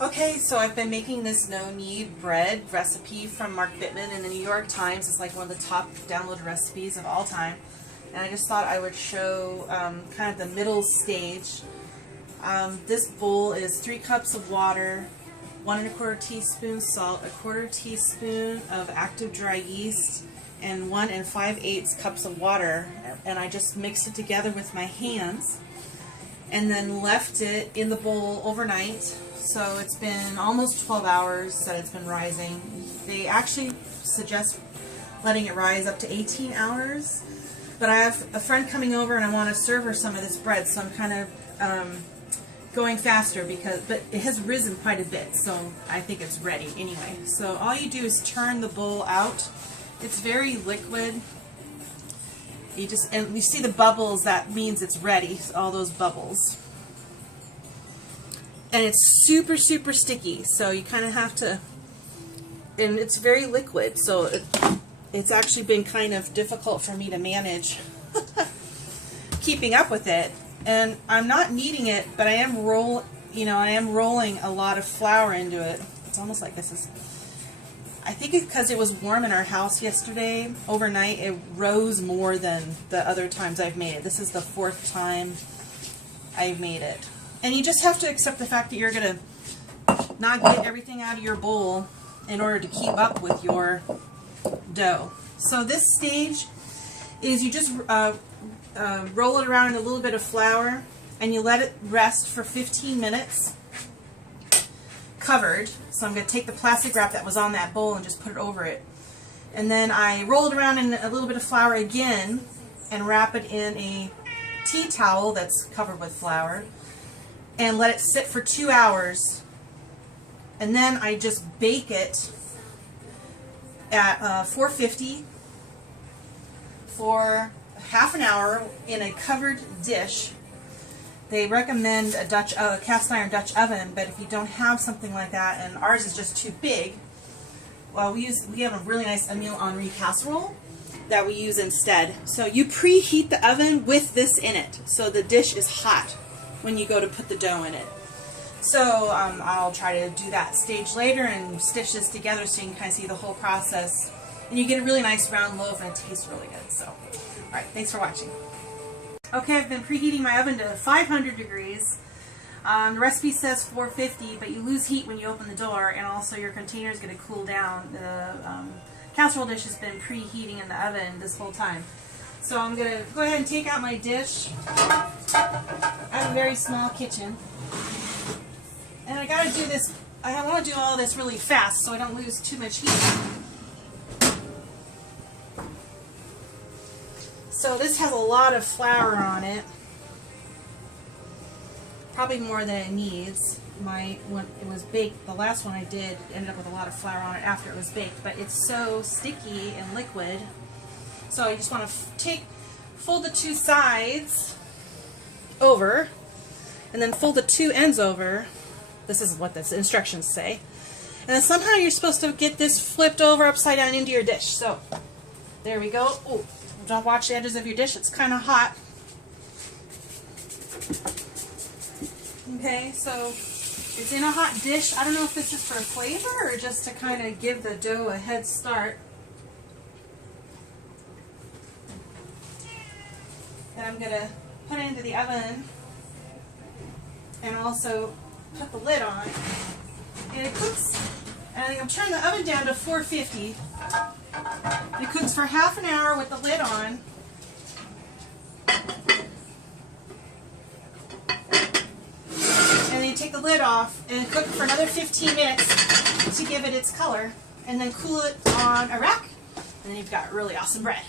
Okay, so I've been making this no-knead bread recipe from Mark Bittman in the New York Times. It's like one of the top downloaded recipes of all time. And I just thought I would show kind of the middle stage. This bowl is 3 cups of water, 1 1/4 teaspoon salt, 1/4 teaspoon of active dry yeast, and 1 5/8 cups of water. And I just mixed it together with my hands and then left it in the bowl overnight. So it's been almost 12 hours that it's been rising. They actually suggest letting it rise up to 18 hours. But I have a friend coming over and I want to serve her some of this bread, so I'm kind of going faster but it has risen quite a bit, so I think it's ready anyway. So all you do is turn the bowl out. It's very liquid. And you see the bubbles, that means it's ready, all those bubbles. And it's super, super sticky, so you kind of have to, and it's very liquid, so it's actually been kind of difficult for me to manage keeping up with it. And I'm not kneading it, but I am rolling a lot of flour into it. It's almost like this is, I think it's because it was warm in our house yesterday. Overnight, it rose more than the other times I've made it. This is the 4th time I've made it. And you just have to accept the fact that you're going to not get everything out of your bowl in order to keep up with your dough. So this stage is you just roll it around in a little bit of flour and you let it rest for 15 minutes covered. So I'm going to take the plastic wrap that was on that bowl and just put it over it. And then I roll it around in a little bit of flour again and wrap it in a tea towel that's covered with flour and let it sit for 2 hours. And then I just bake it at 450 for half an hour in a covered dish. They recommend a cast iron Dutch oven, but if you don't have something like that, and ours is just too big, well, we have a really nice Emile Henry casserole that we use instead. So you preheat the oven with this in it, so the dish is hot when you go to put the dough in it. So I'll try to do that stage later and stitch this together so you can kind of see the whole process. And you get a really nice round loaf and it tastes really good. So, alright, thanks for watching. Okay, I've been preheating my oven to 500 degrees. The recipe says 450, but you lose heat when you open the door, and also your container is going to cool down. The casserole dish has been preheating in the oven this whole time. So I'm going to go ahead and take out my dish. I have a very small kitchen. And I got to do this, I want to do all this really fast so I don't lose too much heat. So this has a lot of flour on it. Probably more than it needs. When it was baked, the last one I did ended up with a lot of flour on it after it was baked, but it's so sticky and liquid. So I just want to fold the 2 sides over, and then fold the 2 ends over. This is what the instructions say. And then somehow you're supposed to get this flipped over upside down into your dish. So there we go. Oh, don't watch the edges of your dish. It's kind of hot. Okay, so it's in a hot dish. I don't know if this is for flavor or just to kind of give the dough a head start. And I'm going to put it into the oven and also put the lid on. And it cooks, and I'm turning the oven down to 450. It cooks for half an hour with the lid on. And then you take the lid off and cook for another 15 minutes to give it its color. And then cool it on a rack. And then you've got really awesome bread.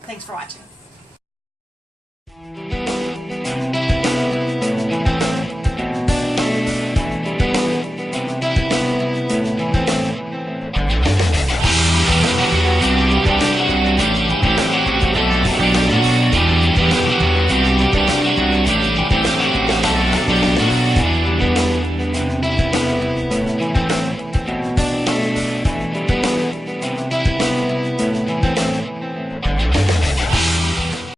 Thanks for watching.